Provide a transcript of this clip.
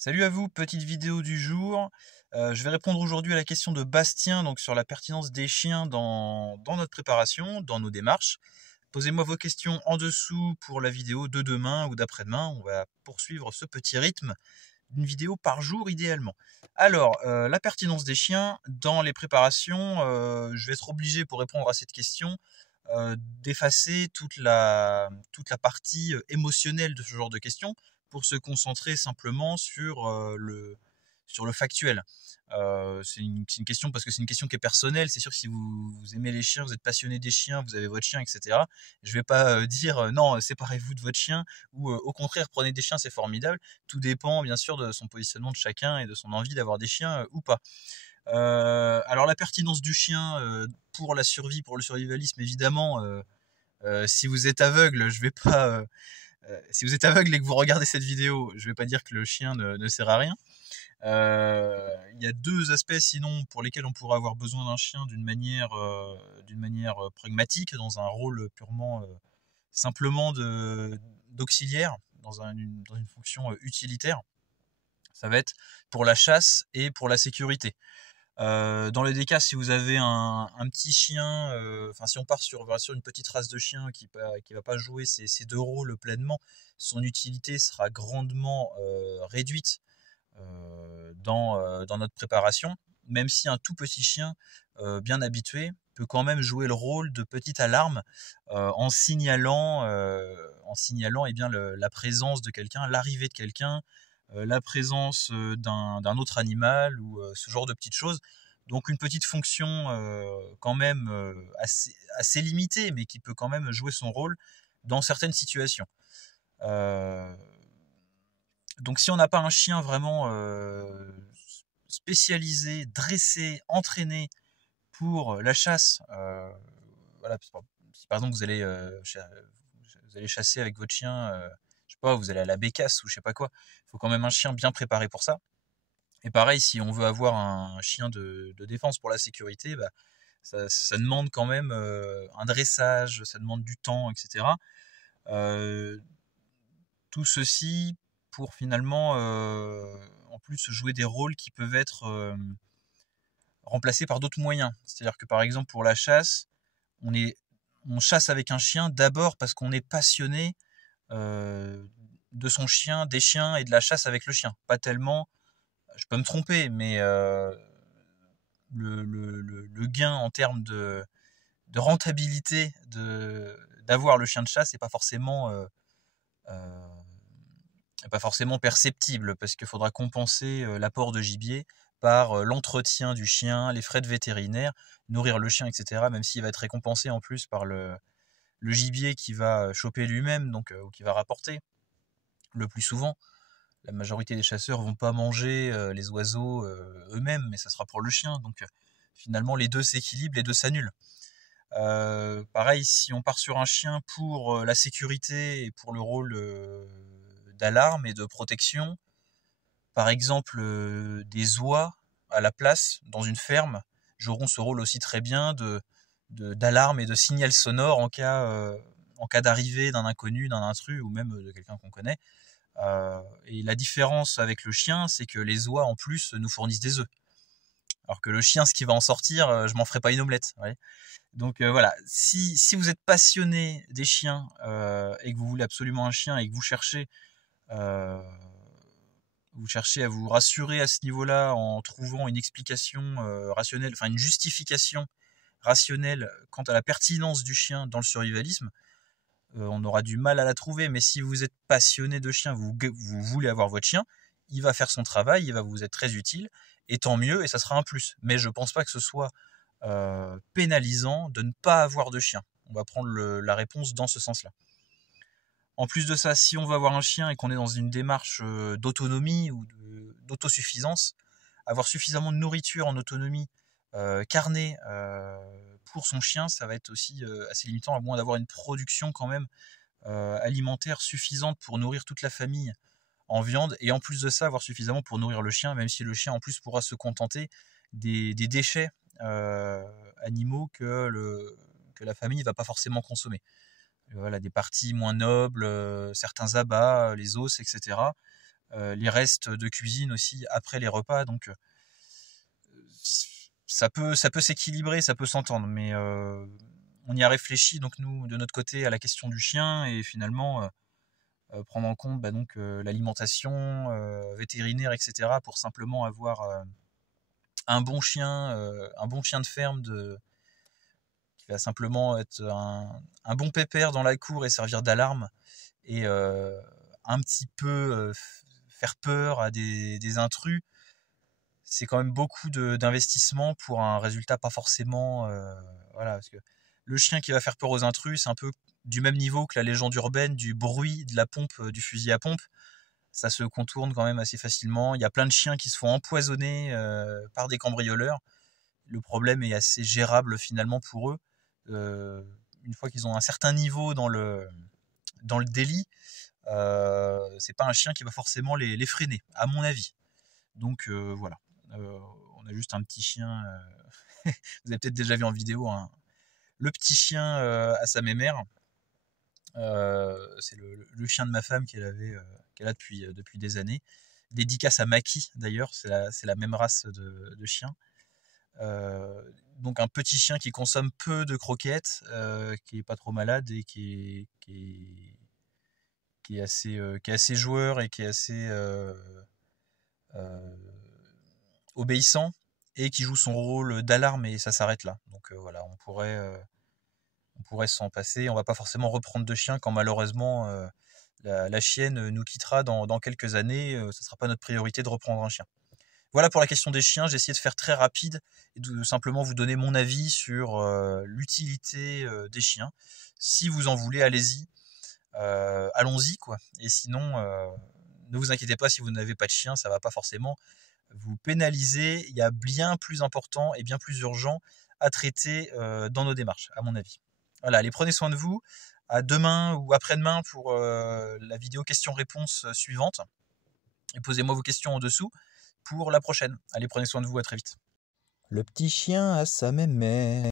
Salut à vous, petite vidéo du jour. Je vais répondre aujourd'hui à la question de Bastien donc sur la pertinence des chiens dans notre préparation, dans nos démarches. Posez-moi vos questions en dessous pour la vidéo de demain ou d'après-demain. On va poursuivre ce petit rythme d'une vidéo par jour idéalement. Alors, la pertinence des chiens dans les préparations, je vais être obligé pour répondre à cette question d'effacer toute la partie émotionnelle de ce genre de questions pour se concentrer simplement sur le factuel. C'est une question parce que c'est une question qui est personnelle. C'est sûr que si vous aimez les chiens, vous êtes passionné des chiens, vous avez votre chien, etc. Je vais pas dire non, séparez-vous de votre chien ou au contraire prenez des chiens, c'est formidable. Tout dépend bien sûr de son positionnement de chacun et de son envie d'avoir des chiens ou pas. Alors la pertinence du chien pour la survie, pour le survivalisme, évidemment. Si vous êtes aveugle, je vais pas. Si vous êtes aveugle et que vous regardez cette vidéo, je vais pas dire que le chien ne sert à rien. Il y a deux aspects sinon pour lesquels on pourrait avoir besoin d'un chien d'une manière pragmatique, dans un rôle purement simplement d'auxiliaire, dans une fonction utilitaire. Ça va être pour la chasse et pour la sécurité. Dans les deux cas, si vous avez un petit chien, si on part sur une petite race de chien qui va pas jouer ces deux rôles pleinement, son utilité sera grandement réduite dans notre préparation, même si un tout petit chien bien habitué peut quand même jouer le rôle de petite alarme en signalant la présence de quelqu'un, l'arrivée de quelqu'un, la présence d'un autre animal ou ce genre de petites choses. Donc une petite fonction quand même assez limitée, mais qui peut quand même jouer son rôle dans certaines situations. Donc si on n'a pas un chien vraiment spécialisé, dressé, entraîné pour la chasse, voilà, si par exemple vous allez chasser avec votre chien, je sais pas, vous allez à la bécasse ou je sais pas quoi, il faut quand même un chien bien préparé pour ça. Et pareil, si on veut avoir un chien de défense pour la sécurité, bah, ça demande quand même un dressage, ça demande du temps, etc. Euh, Tout ceci pour finalement, en plus, jouer des rôles qui peuvent être remplacés par d'autres moyens. C'est-à-dire que par exemple pour la chasse, on, est, on chasse avec un chien d'abord parce qu'on est passionné euh, de son chien, des chiens et de la chasse avec le chien. Pas tellement, je peux me tromper, mais le gain en termes de rentabilité d'avoir le chien de chasse n'est pas forcément perceptible parce qu'il faudra compenser l'apport de gibier par l'entretien du chien, les frais de vétérinaire, nourrir le chien, etc. Même s'il va être récompensé en plus par le gibier qui va choper lui-même, donc ou qui va rapporter le plus souvent. La majorité des chasseurs vont pas manger les oiseaux eux-mêmes, mais ça sera pour le chien. Donc finalement, les deux s'équilibrent, les deux s'annulent. Pareil, si on part sur un chien pour la sécurité et pour le rôle d'alarme et de protection, par exemple des oies à la place dans une ferme joueront ce rôle aussi très bien d'alarme et de signal sonore en cas d'arrivée d'un inconnu, d'un intrus ou même de quelqu'un qu'on connaît. Et la différence avec le chien, c'est que les oies en plus nous fournissent des œufs. Alors que le chien, ce qui va en sortir, je m'en ferai pas une omelette. Ouais. Donc voilà, si vous êtes passionné des chiens et que vous voulez absolument un chien et que euh, vous cherchez à vous rassurer à ce niveau-là en trouvant une explication rationnelle, enfin une justification rationnelle quant à la pertinence du chien dans le survivalisme, on aura du mal à la trouver. Mais si vous êtes passionné de chien, vous voulez avoir votre chien, il va faire son travail, il va vous être très utile, et tant mieux, et ça sera un plus. Mais je pense pas que ce soit pénalisant de ne pas avoir de chien. On va prendre la réponse dans ce sens-là. En plus de ça, si on veut avoir un chien et qu'on est dans une démarche d'autonomie ou d'autosuffisance, avoir suffisamment de nourriture en autonomie carnée pour son chien, ça va être aussi assez limitant, à moins d'avoir une production quand même alimentaire suffisante pour nourrir toute la famille en viande, et en plus de ça, avoir suffisamment pour nourrir le chien, même si le chien en plus pourra se contenter des déchets animaux que la famille ne va pas forcément consommer. Voilà, des parties moins nobles, certains abats, les os, etc. les restes de cuisine aussi après les repas. Donc ça peut s'équilibrer, ça peut s'entendre, mais on y a réfléchi donc nous de notre côté à la question du chien et finalement prendre en compte donc l'alimentation vétérinaire, etc. pour simplement avoir un bon chien de ferme qui va simplement être un bon pépère dans la cour et servir d'alarme et un petit peu faire peur à des intrus. C'est quand même beaucoup d'investissement pour un résultat pas forcément voilà, parce que le chien qui va faire peur aux intrus, c'est un peu du même niveau que la légende urbaine du bruit de la pompe du fusil à pompe. Ça se contourne quand même assez facilement. Il y a plein de chiens qui se font empoisonner par des cambrioleurs. Le problème est assez gérable finalement pour eux. Une fois qu'ils ont un certain niveau dans le délit, c'est pas un chien qui va forcément les freiner, à mon avis. Donc voilà. On a juste un petit chien. Vous avez peut-être déjà vu en vidéo le petit chien à sa mémère. C'est le chien de ma femme qu'elle a depuis des années. Dédicace à Maki d'ailleurs, c'est la même race de chien. Donc un petit chien qui consomme peu de croquettes, qui est pas trop malade et qui est assez joueur et qui est assez obéissant et qui joue son rôle d'alarme et ça s'arrête là. Donc voilà, on pourrait s'en passer. On va pas forcément reprendre de chien quand malheureusement la chienne nous quittera dans quelques années. Ce sera pas notre priorité de reprendre un chien. Voilà pour la question des chiens. J'ai essayé de faire très rapide et de simplement vous donner mon avis sur l'utilité des chiens. Si vous en voulez, allez-y. Allons-y quoi. Et sinon, ne vous inquiétez pas si vous n'avez pas de chien, ça va pas forcément vous pénaliser. Il y a bien plus important et bien plus urgent à traiter dans nos démarches, à mon avis. Voilà, allez, prenez soin de vous. À demain ou après-demain pour la vidéo questions-réponses suivante. Et posez-moi vos questions en dessous pour la prochaine. Allez, prenez soin de vous, à très vite. Le petit chien a sa mémère.